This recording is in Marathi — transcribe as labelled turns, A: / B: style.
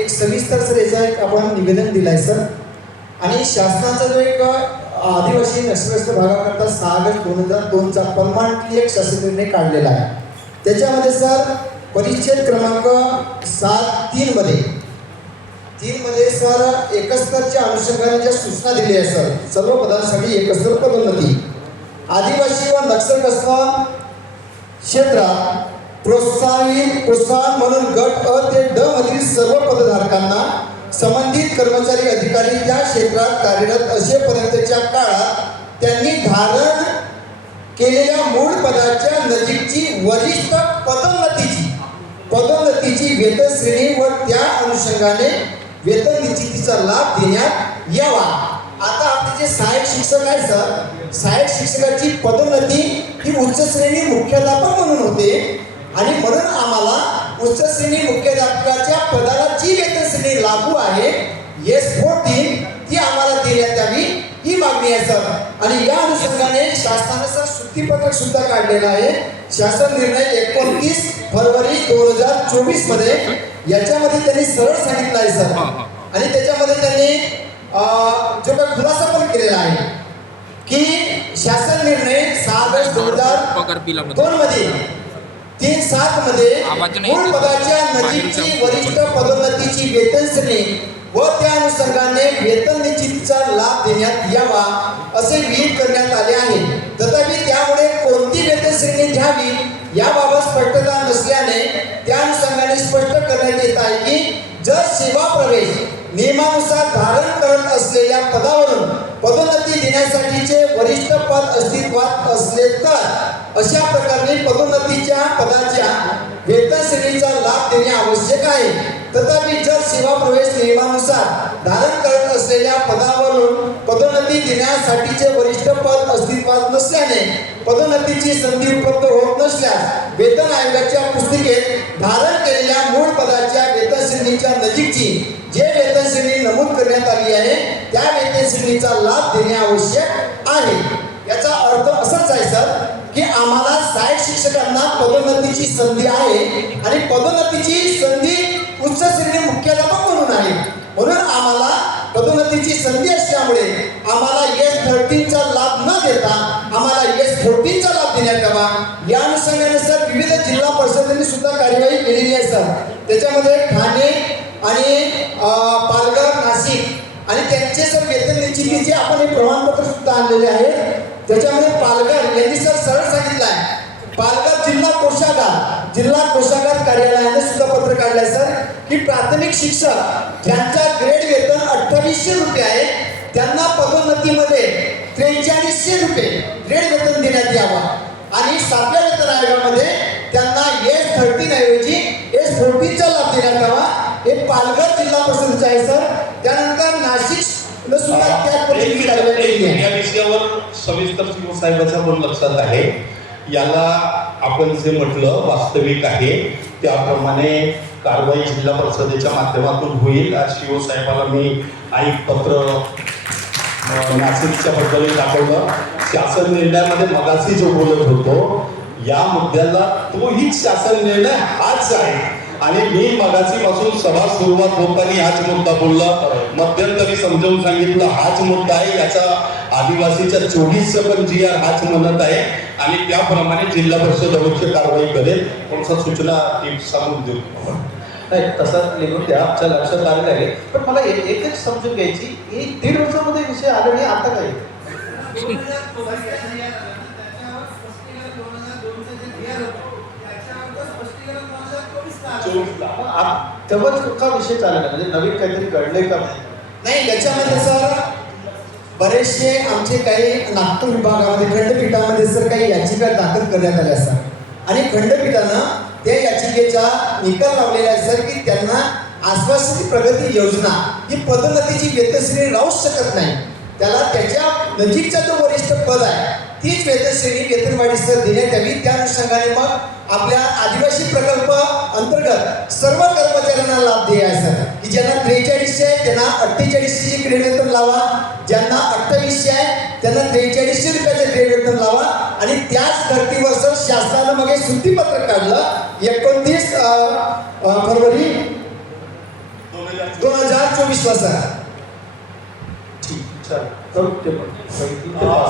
A: एक सविस्तर सर याचा एक आपण निवेदन दिलं आहे सर. आणि शासनाचा जो एक आदिवासी नक्षलग्रस्त भागाकरता सहा ऑगस्ट दोन हजार दोनचा परमानंटली एक शासन निर्णय काढलेला आहे. त्याच्यामध्ये सर परिच्छेद क्रमांक सात तीनमध्ये तीनमध्ये सर एकस्तरच्या अनुषंगाने ज्या सूचना दिल्या आहे सर सर्व पदांसाठी एकस्तर पदोन्नती. आदिवासी व नक्षलग्रस्त क्षेत्रात प्रोत्साहित प्रोत्साहन म्हणून गट अ ते पदधारकांना संबंधित कर्मचारी अधिकारी त्या क्षेत्रात कार्यरत असेपर्यंतच्या काळात त्यांनी धारण केलेल्या मूळ पदाच्या नजीकची वरिष्ठ पदोन्नतीची पदोन्नतीची वेतन श्रेणी व त्या अनुषंगाने वेतन निश्चितीचा लाभ देण्यात यावा. आता आपले जे सहाय्यक शिक्षक आहे सर सहाय्यक शिक्षकाची पदोन्नती ही उच्च श्रेणी मुख्याध्यापक म्हणून होते आणि म्हणून आम्हाला उच्च श्रेणी सर सुट्टीपत्रक सुद्धा काढलेलं आहे. शासन निर्णय एकोणतीस फरवरी दोन हजार चोवीसमध्ये याच्यामध्ये त्यांनी सरळ सांगितलं आहे सर. आणि त्याच्यामध्ये त्यांनी जो काही खुलासा पण केलेला आहे की शासन निर्णय सहा ऑगस्ट दोन हजार दोन मध्ये तीन सात मध्ये मूळ. पदाच्या नजीकची वरिष्ठ पदोन्नतीची वेतन श्रेणी व त्या अनुषंगाने वेतन निश्चितीचा लाभ देण्यात यावा असे विहित करण्यात आले आहे. प्रवेश नियमानुसार धारण करत असलेल्या पदावरून पदोन्नती देण्यासाठीचे वरिष्ठ पद अस्तित्वात असले तर अशा प्रकारे पदोन्नतीच्या पदाच्या वेतन श्रेणीचा लाभ देणे आवश्यक आहे. तथापि जर सेवा प्रवेश नियमानुसार धारण करत असलेल्या पदावरून पदोन्नती देण्यासाठीचे वरिष्ठ पद अस्तित्वात नसल्याने पदोन्नतीची संधी उपलब्ध होत नसल्यास वेतन आयोगाच्या पुस्तिकेत धारण केलेल्या मूळ पदाच्या वेतन श्रेणीच्या नजीकची जे वेतन श्रेणी नमूद करण्यात आली आहे त्या वेतन श्रेणीचा लाभ देणे आवश्यक आहे. याचा अर्थ असाच आहे सर की आम्हाला सहाय्यक शिक्षकांना पदोन्नतीची संधी आहे आणि पदोन्नतीची संधी उच्च श्रेणी मुख्याध्यापक म्हणून आहे. म्हणून आम्हाला पदोन्नतीची संधी असल्यामुळे आम्हाला एस थर्टी फोर्टीनचा लाभ देण्यात यावा या अनुषंगाने सर विविध जिल्हा परिषदांनी सुद्धा कार्यवाही केलेली आहे सर. त्याच्यामध्ये ठाणे आणि पालघर नाशिक आणि त्यांचे सर वेतन निश्चितीचे आपण हे प्रमाणपत्र सुद्धा आणलेले आहेत त्याच्यामध्ये पालघर यांनी सर सरळ सांगितलं आहे. पालघर जिल्हा कोषागार जिल्हा कोषागार कार्यालयाने सुद्धा पत्र काढलंय सर की प्राथमिक शिक्षक ज्यांचा ग्रेड वेतन अठ्ठावीसशे रुपये आहे त्यांना पदोन्नतीमध्ये त्रेचाळीसशे रुपये ग्रेड वेतन देण्यात यावा. आणि सातव्या वेतन आयोगामध्ये त्यांना एस थर्टीन ऐवजी एस फोर्टीनचा लाभ देण्यात यावा. हे पालघर जिल्हा परिषदेचे आहे सर. त्यानंतर नाशिक सुद्धा त्या पद्धतीची कारवाई केली आहे.
B: या विषयावर सविस्तर शिव साहेबांचा पण लक्षात आहे. याला आपण जे म्हटलं वास्तविक आहे त्याप्रमाणे कारवाई जिल्हा परिषदेच्या माध्यमातून होईल. आज शिव साहेबाला मी एक पत्र नाशिकच्या बद्दल दाखवलं. शासन निर्णयामध्ये मगाशी जो बोलत होतो या मुद्द्याला तोही शासन निर्णय हाच आहे. आणि मी मगाशी पासून सभा सुरुवात होताना हाच मुद्दा बोलला. मध्यंतरी समजावून सांगितलं हाच मुद्दा आहे. याचा आदिवासीच्या चोवीस पण जी आर हाच म्हणत आहे. आणि त्याप्रमाणे जिल्हा परिषद अवश्य कारवाई करेल. थोडसा सूचना सांगून देऊ.
C: नाही तसाच लिहून द्या आमच्या लक्षात आलं आहे पण मला एकच समजून घ्यायची एक दीड वर्षामध्ये विषय आले नाही आता काय? तेव्हाच विषय चालला? म्हणजे नवीन काहीतरी घडले का
A: नाही? याच्यामध्ये सर बरेचसे आमचे काही नागपूर विभागामध्ये खंडपीठामध्ये सर काही याचिका दाखल करण्यात आल्या असतात आणि खंडपीठानं त्या याचिकेचा निकाल लावलेला आहे सर की त्यांना आश्वासित प्रगती योजना ही पदोन्नतीची वेतनश्रेणी राहूच शकत नाही. त्याला त्याच्या नजीकचा जो वरिष्ठ पद आहे तीच वेतनश्रेणी वेतनवाढी देण्यात यावी त्या अनुषंगाने मग आपल्या आदिवासी प्रकल्प अंतर्गत सर्व कर्मचाऱ्यांना लाभ द्यायचा आहे सर की ज्यांना त्रेचाळीसशे आहे त्यांना अठ्ठेचाळीसशे ग्रेड वेतन लावा. ज्यांना अठ्ठावीसशे आहे त्यांना त्रेचाळीसशे रुपयाचे ग्रेड वेतन लावा. आणि त्याच धर्तीवर सर शासनानं मग हे सुट्टीपत्रक काढलं एकोणतीस फरवरी दोन हजार चोवीस ला सर.
C: ठीक चालेल.